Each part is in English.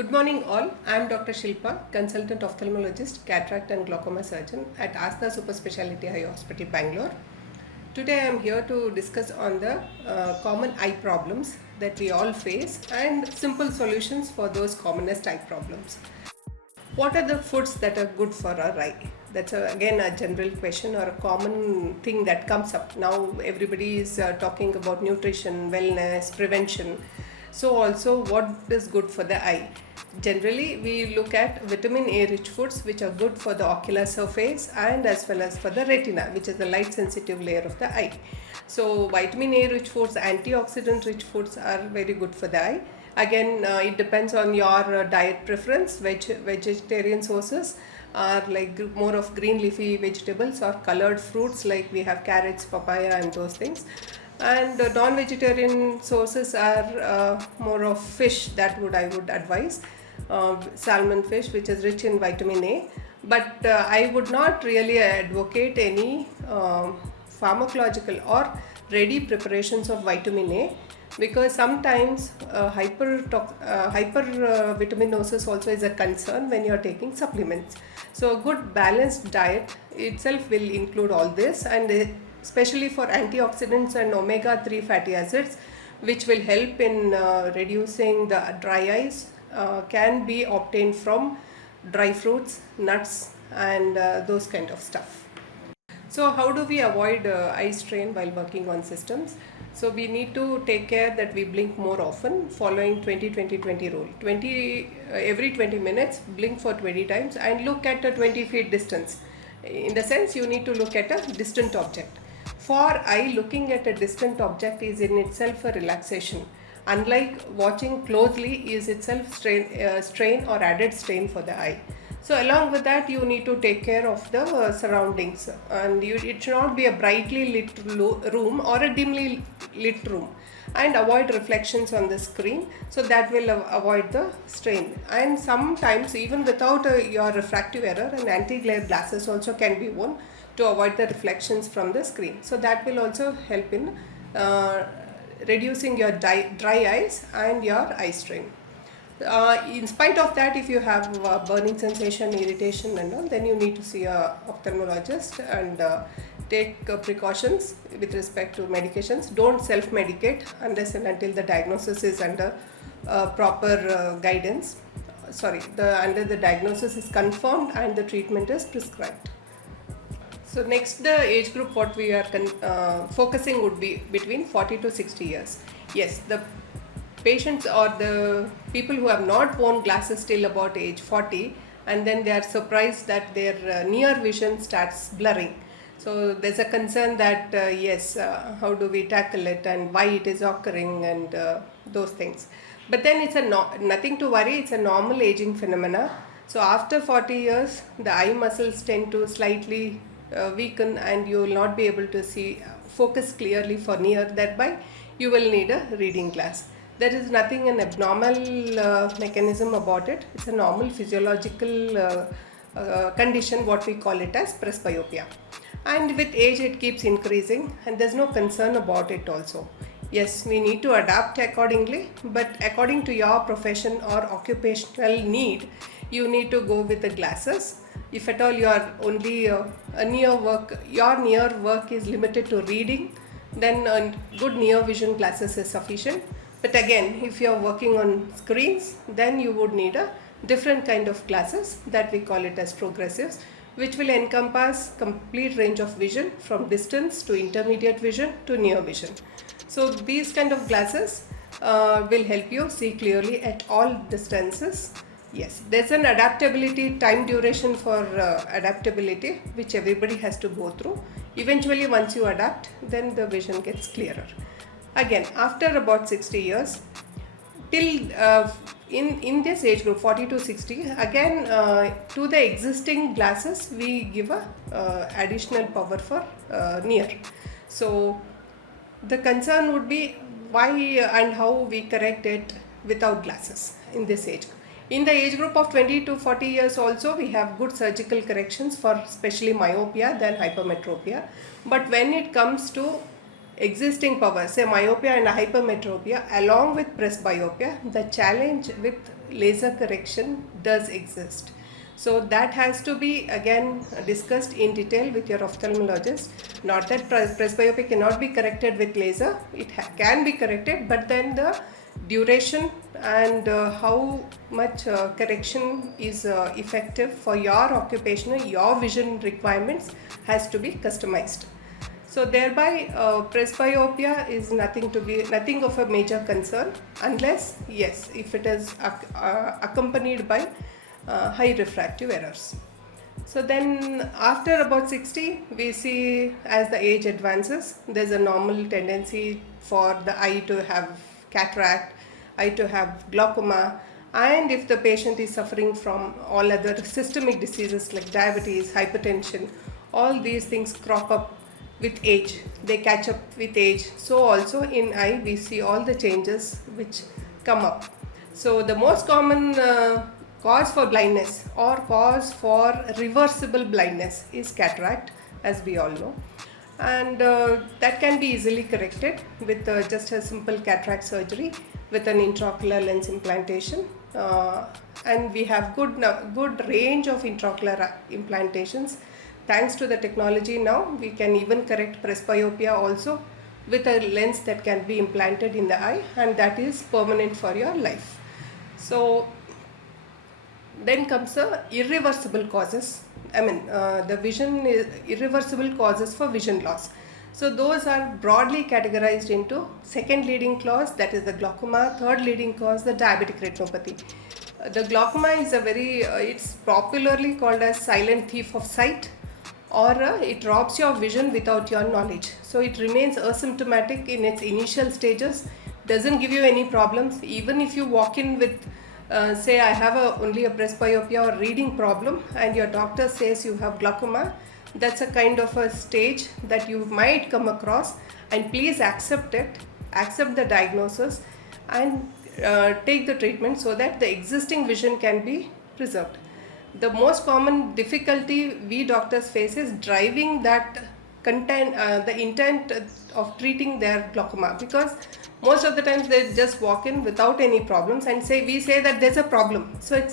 Good morning all. I am Dr. Shilpa, consultant ophthalmologist, cataract and glaucoma surgeon at Aasta Super Speciality Eye Hospital, Bangalore. Today I am here to discuss on the common eye problems that we all face and simple solutions for those commonest eye problems. What are the foods that are good for our eye? That's again a general question or a common thing that comes up. Now everybody is talking about nutrition, wellness, prevention. So also what is good for the eye? Generally we look at vitamin A rich foods which are good for the ocular surface and as well as for the retina, which is the light sensitive layer of the eye. So vitamin A rich foods, antioxidant rich foods are very good for the eye. Again, it depends on your diet preference. Vegetarian sources are like more of green leafy vegetables or colored fruits, like we have carrots, papaya and those things. And non-vegetarian sources are more of fish. That I would advise salmon fish, which is rich in vitamin A. But I would not really advocate any pharmacological or ready preparations of vitamin A, because sometimes hypervitaminosis also is a concern when you are taking supplements. So a good balanced diet itself will include all this, and especially for antioxidants and omega-3 fatty acids, which will help in reducing the dry eyes, can be obtained from dry fruits, nuts and those kind of stuff. So how do we avoid eye strain while working on systems? So we need to take care that we blink more often, following 20-20-20 rule. Every 20 minutes blink for 20 times and look at a 20 feet distance. In the sense, you need to look at a distant object. For eye, looking at a distant object is in itself a relaxation. Unlike watching closely is itself strain or added strain for the eye. So along with that, you need to take care of the surroundings, and it should not be a brightly lit room or a dimly lit room, and avoid reflections on the screen, so that will avoid the strain. And sometimes even without your refractive error, an anti-glare glasses also can be worn to avoid the reflections from the screen. So that will also help in reducing your dry eyes and your eye strain. In spite of that, if you have burning sensation, irritation and all, then you need to see a ophthalmologist and take precautions with respect to medications. Don't self-medicate unless and until the diagnosis is under proper guidance. Under the diagnosis is confirmed and the treatment is prescribed. So next, the age group what we are focusing would be between 40 to 60 years. Yes, the patients or the people who have not worn glasses till about age 40, and then they are surprised that their near vision starts blurring. So there's a concern that how do we tackle it and why it is occurring and those things. But then it's nothing to worry. It's a normal aging phenomena. So after 40 years, the eye muscles tend to slightly weaken, and you will not be able to focus clearly for near. Thereby, you will need a reading glass. There is nothing an abnormal mechanism about it. It's a normal physiological condition, what we call it as presbyopia. And with age it keeps increasing, and there's no concern about it also. Yes, we need to adapt accordingly, but according to your profession or occupational need, you need to go with the glasses. If at all you are only your near work is limited to reading, then good near vision glasses is sufficient. But again, if you are working on screens, then you would need a different kind of glasses that we call it as progressives, which will encompass complete range of vision from distance to intermediate vision to near vision. So these kind of glasses will help you see clearly at all distances. Yes, there's an adaptability, time duration for adaptability, which everybody has to go through. Eventually, once you adapt, then the vision gets clearer. Again, after about 60 years, till in this age group 40 to 60, again to the existing glasses we give a additional power for near. So the concern would be why and how we correct it without glasses in this age. In the age group of 20 to 40 years also, we have good surgical corrections for especially myopia than hypermetropia. But when it comes to existing powers, say myopia and hypermetropia along with presbyopia, the challenge with laser correction does exist. So that has to be again discussed in detail with your ophthalmologist. Not that presbyopia cannot be corrected with laser, it can be corrected, but then the duration and how much correction is effective for your occupational, your vision requirements has to be customized. So thereby, presbyopia is nothing of a major concern, unless yes, if it is accompanied by high refractive errors. So then after about 60, we see as the age advances, there's a normal tendency for the eye to have cataract, eye to have glaucoma, and if the patient is suffering from all other systemic diseases like diabetes, hypertension, all these things crop up with age. They catch up with age. So also in eye we see all the changes which come up. So the most common cause for blindness or cause for reversible blindness is cataract, as we all know, and that can be easily corrected with just a simple cataract surgery with an intraocular lens implantation, and we have good range of intraocular implantations. Thanks to the technology now, we can even correct presbyopia also with a lens that can be implanted in the eye, and that is permanent for your life. So then comes the irreversible causes. The vision is irreversible causes for vision loss. So those are broadly categorized into second leading cause, that is the glaucoma, third leading cause, the diabetic retinopathy. The glaucoma is it's popularly called as silent thief of sight, or it robs your vision without your knowledge. So it remains asymptomatic in its initial stages, doesn't give you any problems. Even if you walk in with say I have only a presbyopia or reading problem and your doctor says you have glaucoma, that's a kind of a stage that you might come across, and please accept it, accept the diagnosis, and take the treatment so that the existing vision can be preserved. The most common difficulty we doctors face is driving that the intent of treating their glaucoma, because most of the times they just walk in without any problems and we say that there's a problem. So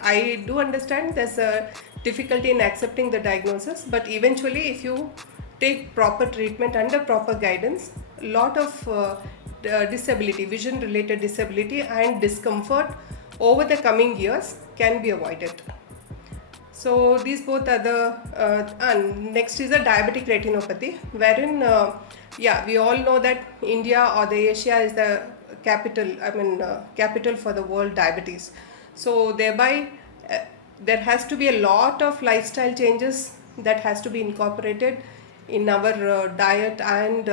I do understand there's a difficulty in accepting the diagnosis, but eventually if you take proper treatment under proper guidance, a lot of disability, vision related disability and discomfort over the coming years can be avoided. So these both are and next is the diabetic retinopathy, wherein we all know that India or the Asia is the capital for the world diabetes. So thereby there has to be a lot of lifestyle changes that has to be incorporated in our diet and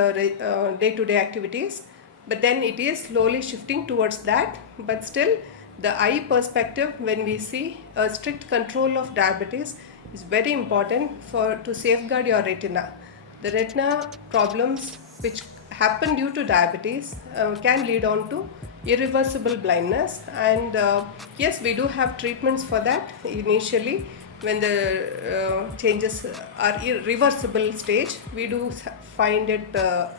day-to-day activities. But then it is slowly shifting towards that, but still the eye perspective, when we see a strict control of diabetes, is very important to safeguard your retina. The retina problems which happen due to diabetes can lead on to irreversible blindness, and yes, we do have treatments for that initially. When the changes are irreversible stage, we do find it the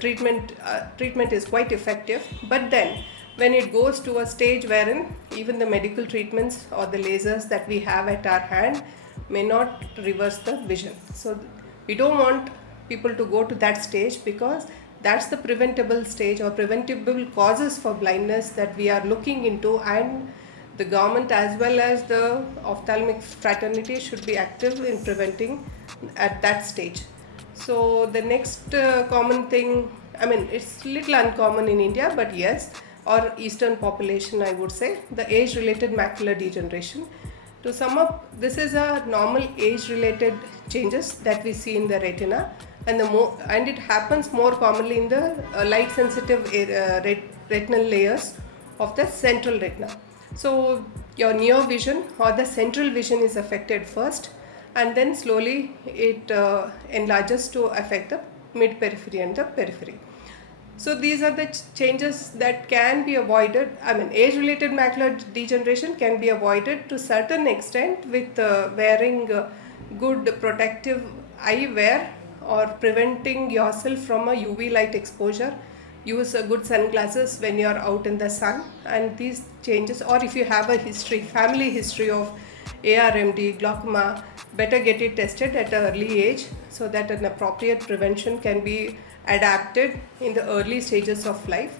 treatment is quite effective. But then when it goes to a stage wherein even the medical treatments or the lasers that we have at our hand may not reverse the vision. So we don't want people to go to that stage, because that's the preventable stage or preventable causes for blindness that we are looking into, and the government as well as the ophthalmic fraternity should be active in preventing at that stage. So the next common thing, it's little uncommon in India, but yes, or Eastern population, I would say, the age-related macular degeneration. To sum up, this is a normal age-related changes that we see in the retina, and it happens more commonly in the light-sensitive retinal layers of the central retina. So your near vision or the central vision is affected first, and then slowly it enlarges to affect the mid-periphery and the periphery. So these are the changes that can be avoided. Age-related macular degeneration can be avoided to certain extent with wearing good protective eyewear or preventing yourself from a UV light exposure use good sunglasses when you are out in the sun. And these changes, or if you have a family history of ARMD, glaucoma, better get it tested at an early age so that an appropriate prevention can be adapted in the early stages of life,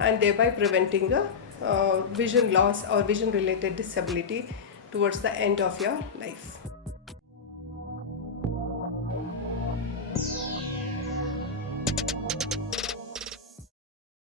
and thereby preventing a vision loss or vision related disability towards the end of your life.